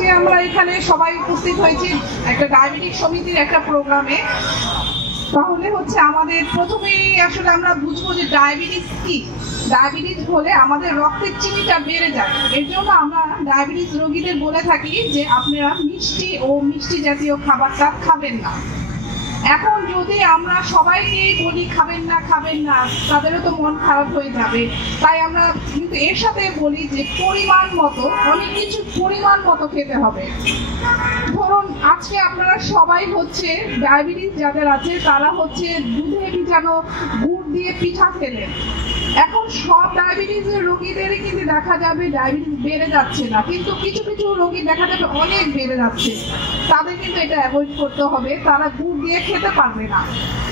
আজকে আমরা এখানে সবাই উপস্থিত হয়েছি একটা ডায়াবেটিক সমিতির একটা প্রোগ্রামে। তাহলে হচ্ছে আমাদের প্রথমেই আসলে আমরা বুঝবো যে ডায়াবেটিস কি। ডায়াবেটিস হলে আমাদের রক্তের চিনিটা বেড়ে যায়, এর জন্য আমরা ডায়াবেটিস রোগীদের বলে থাকি যে আপনারা মিষ্টি জাতীয় খাবারটা খাবেন না। এখন যদি আমরা সবাইকে বলি খাবেন না, তাদেরও তো মন খারাপ হয়ে যাবে। তাই আমরা কিন্তু এর সাথে বলি যে পরিমাণ মতো, অনেক কিছু পরিমাণ মতো খেতে হবে। ধরুন আজকে আপনারা সবাই হচ্ছে ডায়াবেটিস যাদের আছে তারা হচ্ছে দুধে ভিজানো গুড় দিয়ে পিঠা খেলেন। এখন সব ডায়াবেটিসের রোগীদেরই কিন্তু দেখা যাবে ডায়াবেটিস বেড়ে যাচ্ছে না, কিন্তু কিছু কিছু রোগী দেখা যাবে অনেক বেড়ে যাচ্ছে। তাদের কিন্তু এটা অ্যাভয়েড করতে হবে। তারা গুড় দিয়ে খেতে পারবে না,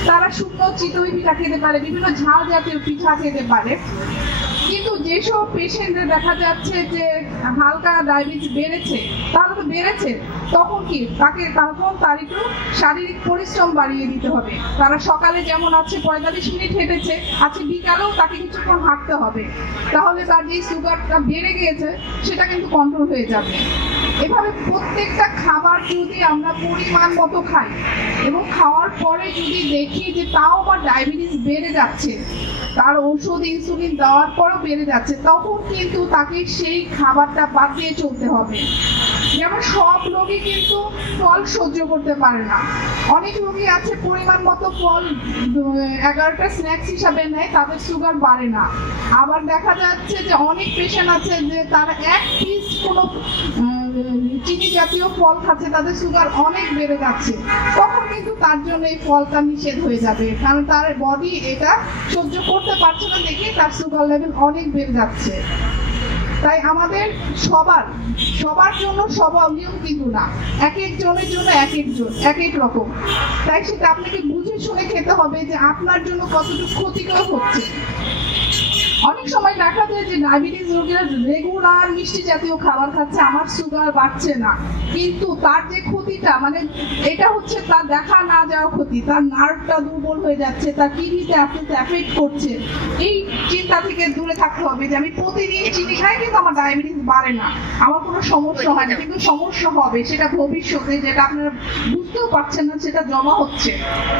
তারা শুকনো চিতই পিঠা খেতে পারে, বিভিন্ন ঝাল জাতীয় পিঠা খেতে পারে। কিন্তু যেসব পেশেন্টদের দেখা যাচ্ছে যে হালকা ডায়াবেটিস বেড়েছে, তাহলে তো বেড়েছে, তখন কি তখন তার একটু শারীরিক পরিশ্রম বাড়িয়ে দিতে হবে। তারা সকালে যেমন আছে 45 মিনিট হেঁটেছে, আজকে বিকালেও তাকে কিছুক্ষণ হাঁটতে হবে, তাহলে তার যে সুগারটা বেড়ে গিয়েছে সেটা কিন্তু কন্ট্রোল হয়ে যাবে। এভাবে প্রত্যেকটা খাবার যদি আমরা পরিমাণ মতো খাই এবং খাওয়ার পরে যদি দেখি যে তাও আবার ডায়াবেটিস বেড়ে যাচ্ছে, তার ওষুধ ইনসুলিন দেওয়ার পরও বেড়ে যাচ্ছে, তখন কিন্তু তাকে সেই খাবারটা বাদ দিয়ে চলতে হবে। যেমন সব রোগী কিন্তু ফল সহ্য করতে পারে না। অনেক রোগী আছে পরিমাণ মতো ফল 11টা স্ন্যাক্স হিসাবে নেয়, তাদের সুগার বাড়ে না। আবার দেখা যাচ্ছে যে অনেক পেশেন্ট আছে যে তারা এক পিস কোনো চিনি জাতীয় ফল খাচ্ছে, তাদের সুগার অনেক বেড়ে যাচ্ছে, তখন কিন্তু তার জন্য এই ফলটা নিষেধ হয়ে যাবে, কারণ তার বডি এটা সহ্য করতে পারছে না, দেখে তার সুগার লেভেল অনেক বেড়ে যাচ্ছে। তাই আমাদের সবার জন্য সব নিয়ম কিন্তু না, এক একজনের জন্য এক এক রকম। তাই সেটা আপনাকে বুঝে শুনে খেতে হবে যে আপনার জন্য কতটুকু ক্ষতিকর হচ্ছে। অনেক সময় দেখা যায় যে ডায়াবেটিস রোগীরা রেগুলার মিষ্টি জাতীয় খাবার খাচ্ছে, আমার সুগার বাড়ছে না, কিন্তু তার যে ক্ষতিটা, মানে এটা হচ্ছে তার দেখা না যাওয়া ক্ষতি, তার নার্ভটা দুর্বল হয়ে যাচ্ছে, তার কিডনিতে আস্তে আস্তে এফেক্ট করছে। এই চিন্তা থেকে দূরে থাকতে হবে যে আমি প্রতিদিন চিনি খাই কিন্তু আমার ডায়াবেটিস বাড়ে না, আমার কোনো সমস্যা হয় না, কিন্তু সমস্যা হবে সেটা ভবিষ্যতে, যেটা আপনারা বুঝতেও পারছেন না, সেটা জমা হচ্ছে।